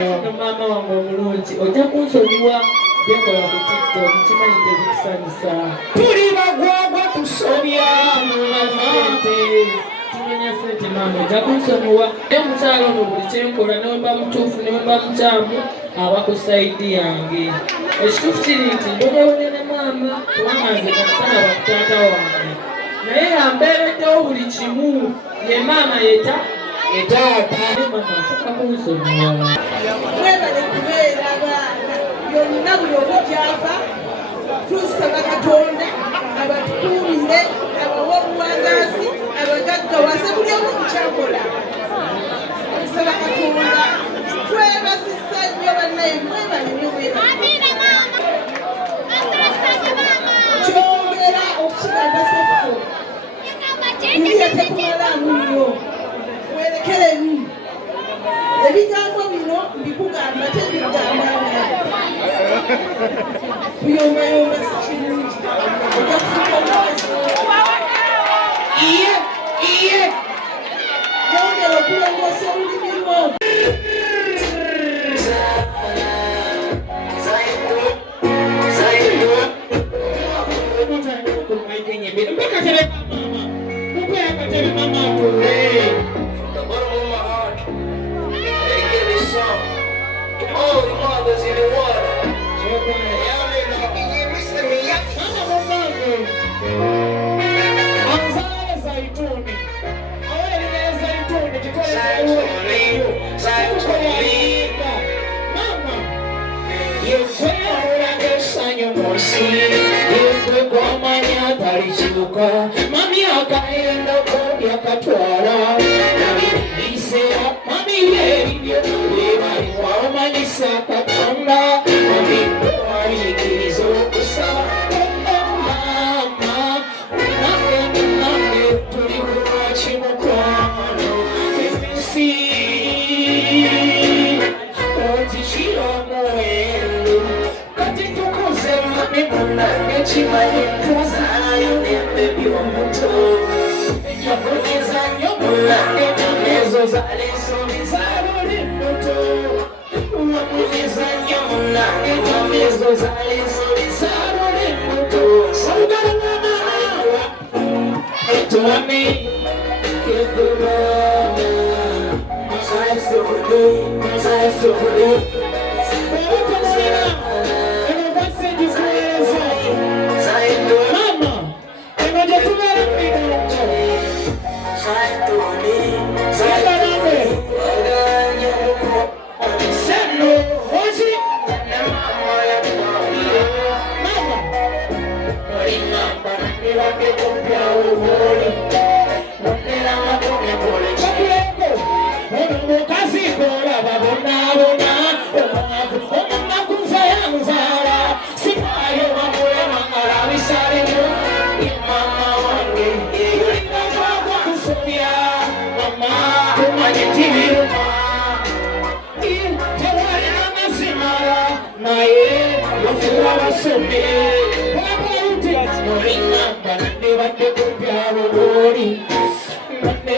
Mama wange omulungi ojja kunsonyiwa byenkola ku TikTok kimanyi tebikusanyusa. Tuli bagwagwa tusobya tumenya sente mama ojja kunsonyiwa. Omukyalo ono buli kyenkola ne wemba mutuufu ne wemba mukyamu aba ku sayidi yange. Ekituufu kiri nti ndogawane ne mama kubanga nze kamusana bakutaata wange naye yambeereddewo buli kimu ye maama etaata mama asaka kunsonyiwa. Mwebale kubeera abaana byonna buli omu gy'ava tusaba Katonda abatukuumire abawe obuwangazi abagaggawase buli omu kukyakola. Tusaba Katonda twebazisa nnyo bannaye mwebale nnyo kyongera okukigamba sefo ndiye tekumalamu nnyo mwerekeremu. Ebigambo bino mbikugamba tebigamba kuyomayoma si kirungi ojja kufuka omweso yongera okulongoosa olulimi lwo. All the mothers in the water. Mami akaenda kodi akatwala nabisera mami yeribyo webali wamanyisa Katonda mami wayikiriza okusaba mama nange tuli kulwaki mukwano emisi otikiramuwendo kati tukoze mami munange kimanyi tuzalayo nembebi omuto ejabonyeza nnyo munange namezo zalesomi zalole muto wabonyeza nnyo munange namezo zalesomi zalole muto olugalo lwamama etwami kedumama masayasokole obutonera enovasenjikuweza mama eno gyetubeera muliganjo sagalame seno oki mama olimamba nebagekopyawo boli oneramakonyekole ono mukazi golaba bonaabona omwavu omunakunza yanzaala sikayo bamulema alabisalimu mama wange yolinagwagwa kusobya mama tumanyi tibiruma tewalina mazimala naye bafuula basome olabauti olingamba nandebadde kupyabo boli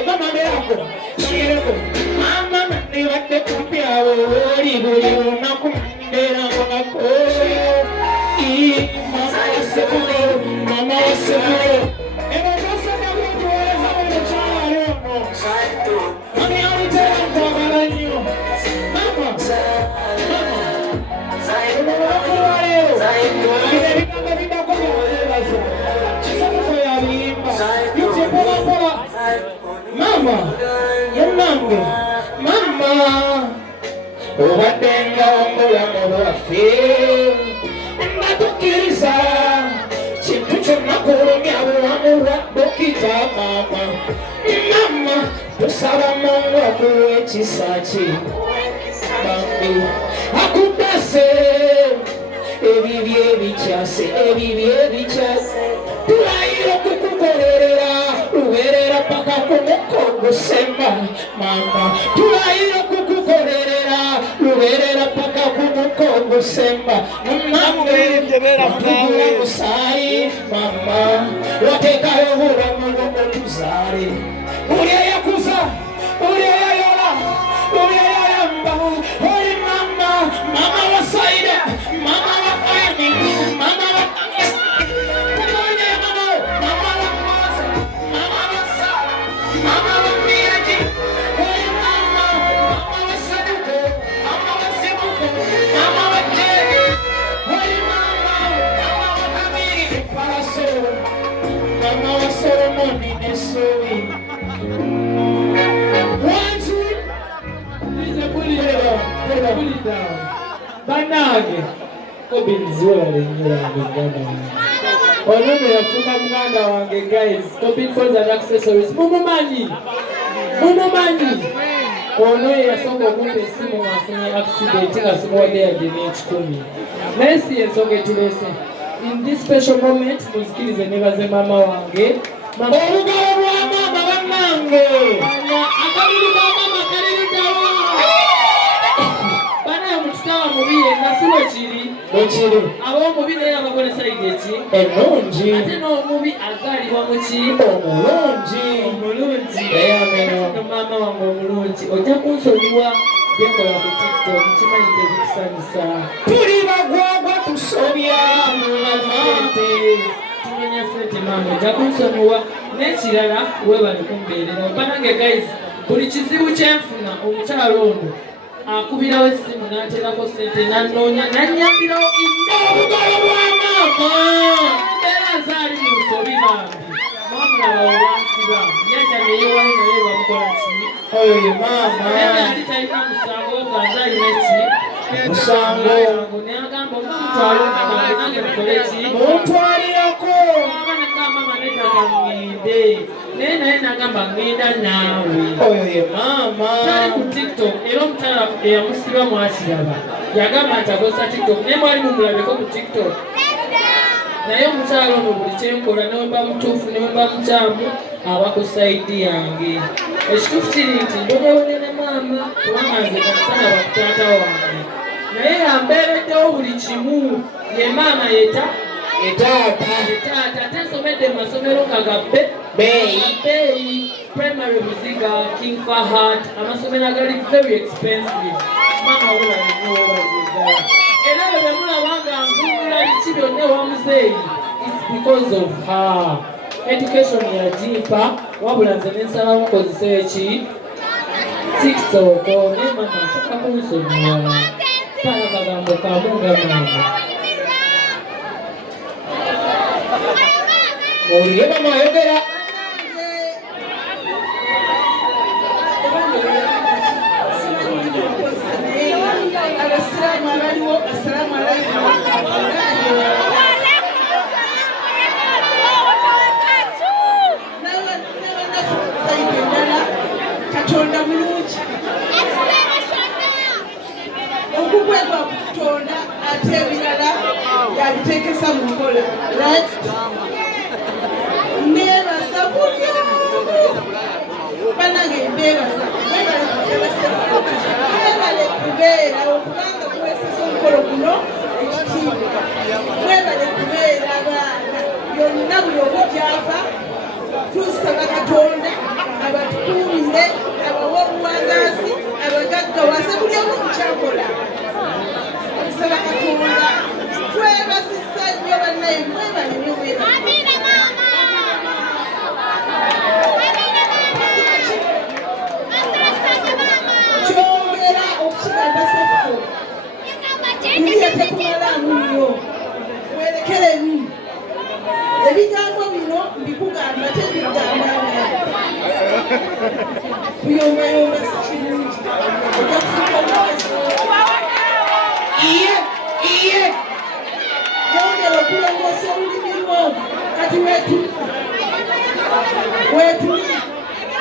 mama berako kireko mama nandebadde kupyabo boli buli lunaku mberangako mama wasebule mama wasebule ebakasanakutuweza omukyalo ono mami alitera nkwagala nnyo mama olwakubaleero bino ebigambo bidako byaweebaza kisakuko yabiyimba yuti mpolampola mama yennange mama obadde nga omulamu lwaffe natukkiriza kintu kyonna kulumya bulamu bwa dokita mama mama tusaba Mungu akuw'ekisa kye bambi akudase ebibi ebikyase tulayira okukukolerera luberera paka ku mukogo semba mama tulayira okukukolerera luberera paka ku mukogo semba mama musaayi mama wateekayo obulamu bw'otuzaale buli eyakuza buli eyayola buli eyayamba oli Banange Kobinziwa lenyewe muganda wange. Ono ne yafuna muganda wange guys. Kobin phones and accessories. Mumumanyi. Ono yasonga okumpa essimu ng'afunye accident nga simuwadde yadde n'ekikumi. Naye si ensonga etulese. In this special moment, muzikirize nebaze maama wange. Olugalo lwa maama bannange. Akabiri ka maama kaliruddawo. Bana mukitawa mubi yenna si bwe kiri. Ab'omubi naye abakola sayidi eki? Ennungi. Ate n'omubi azaalibwa mu ki? Omulungi. Maama wange omulungi. Ojja kunsonyiwa byenkola ku TikTok kimanyi tebikusanyusa. Tuli bagwagwa tusobya. Tumenya sente maama ojja kunsonyiwa. N'ekirala weebale kumbeerera. Banange guys, buli kizibu kyenfuna omukyalo ono akubirawo essimu n'ateerako sente n'annoonya n'annyambirawo Olugalo lwa maama. era azaali mu nsobi bambi mwamulaba olwansiba yajja neyewayo naye bamukola ki Oyo ye maama. ali talina musango ganza alina ki Musango. neagamba omutwalo nange mukole ki Muntwalirako. abaana gamama neddaga ŋŋende naye naye nagamba ŋŋenda naawe Oyo ye maama. tali ku TikTok era omukyala eyamusiba mwakiraba yagamba nti akozesa TikTok naye mwali mumulabeko ku TikTok naye omukyala ono buli kyenkola ne wemba mutuufu ne wemba mukyamu aba ku sayidi yange. Ekituufu kiri nti ndonyaone ne maama kubanga nze kamusana bakutaata wange naye yambeereddewo buli kimu ye maama Etaata. ate nsomedde mu masomero nga gabbe beeyi primary Buziga, King Fahad, amasomero agali very expensive. Maama webalinnyowebaziddala era bwe bemulaba nga nvumula biki byonna ewa muzeeyi it's because of her. Education yagimpa wabula nze nensalawo nkozesa eki TikTok ne maama nsaka kunsonyiwa pala kagambo kamunga maama. Owulire maama ayogera. Abasiraamu abaliwo, assalaamu alaykum. Katonda mulungi. Okukwegwa ku Katonda ate ebirala yabiteekesa mu nkola. Right? Neebaza buli omu. Bannange neebaza. Mwebale kubeera okubanga kuweeseza omukolo guno ekitiibwa. Mwebale kubeera abaana byonna buli omu gy'ava tusaba Katonda abatukuumire abawe obuwangazi abagaggawase buli omu kukyakola. Tusaba Katonda twebazisa nnyo bannaye mwebale nnyo mwebale. Kyongera okukigamba sefo ndiye tekumalamu nnyo werekeremu ebigambo bino mbikugamba tebigambanga kuyomayoma si kirungi ojja kufuka omweso yongera okulongoosa olulimi lwo kati wetuli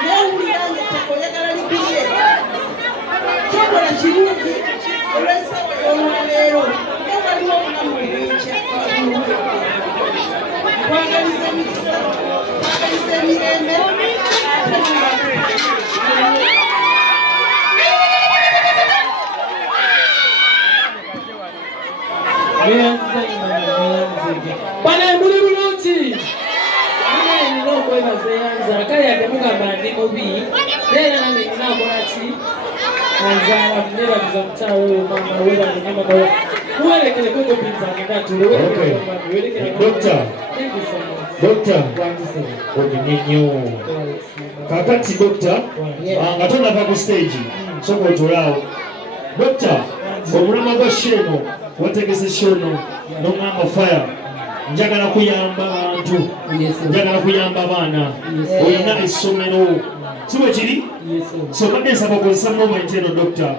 newulira nga ettaka oyagala likulye kyokola kirungi olw'ensawo y'olwaleero naye waliwo obulamu obw'enkya kwagaliza emikisa kwagaliza emirembe bana muli bulungi nina okwebaza eyanza kale yadde mugamba ndi mubi naera nange nina akola ki anzaala nebabiza omukyalo oyo maama webanenyamakola muwerekereko kopi zange natule Dokta, olina nnyo. Kakati dokta, nga tonava ku stage, soka otulaawo. Dokta, omulama gwa Sheno, wategese Sheno, n'oŋŋamba fire. Njagala kuyamba abantu, njagala kuyamba abaana, olina essomero. Si bwe kiri? So badde nsaba okozesa moment eno dokta.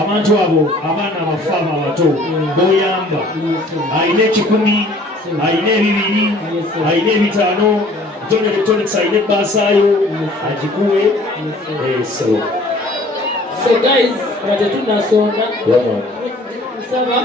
abantu abo abaana abafaaba abato b'oyamba alina 10 alina 2 alina 5 John Electronics alina ebbasaayo agikuwe So guys, watetunasonda yeah, nsaba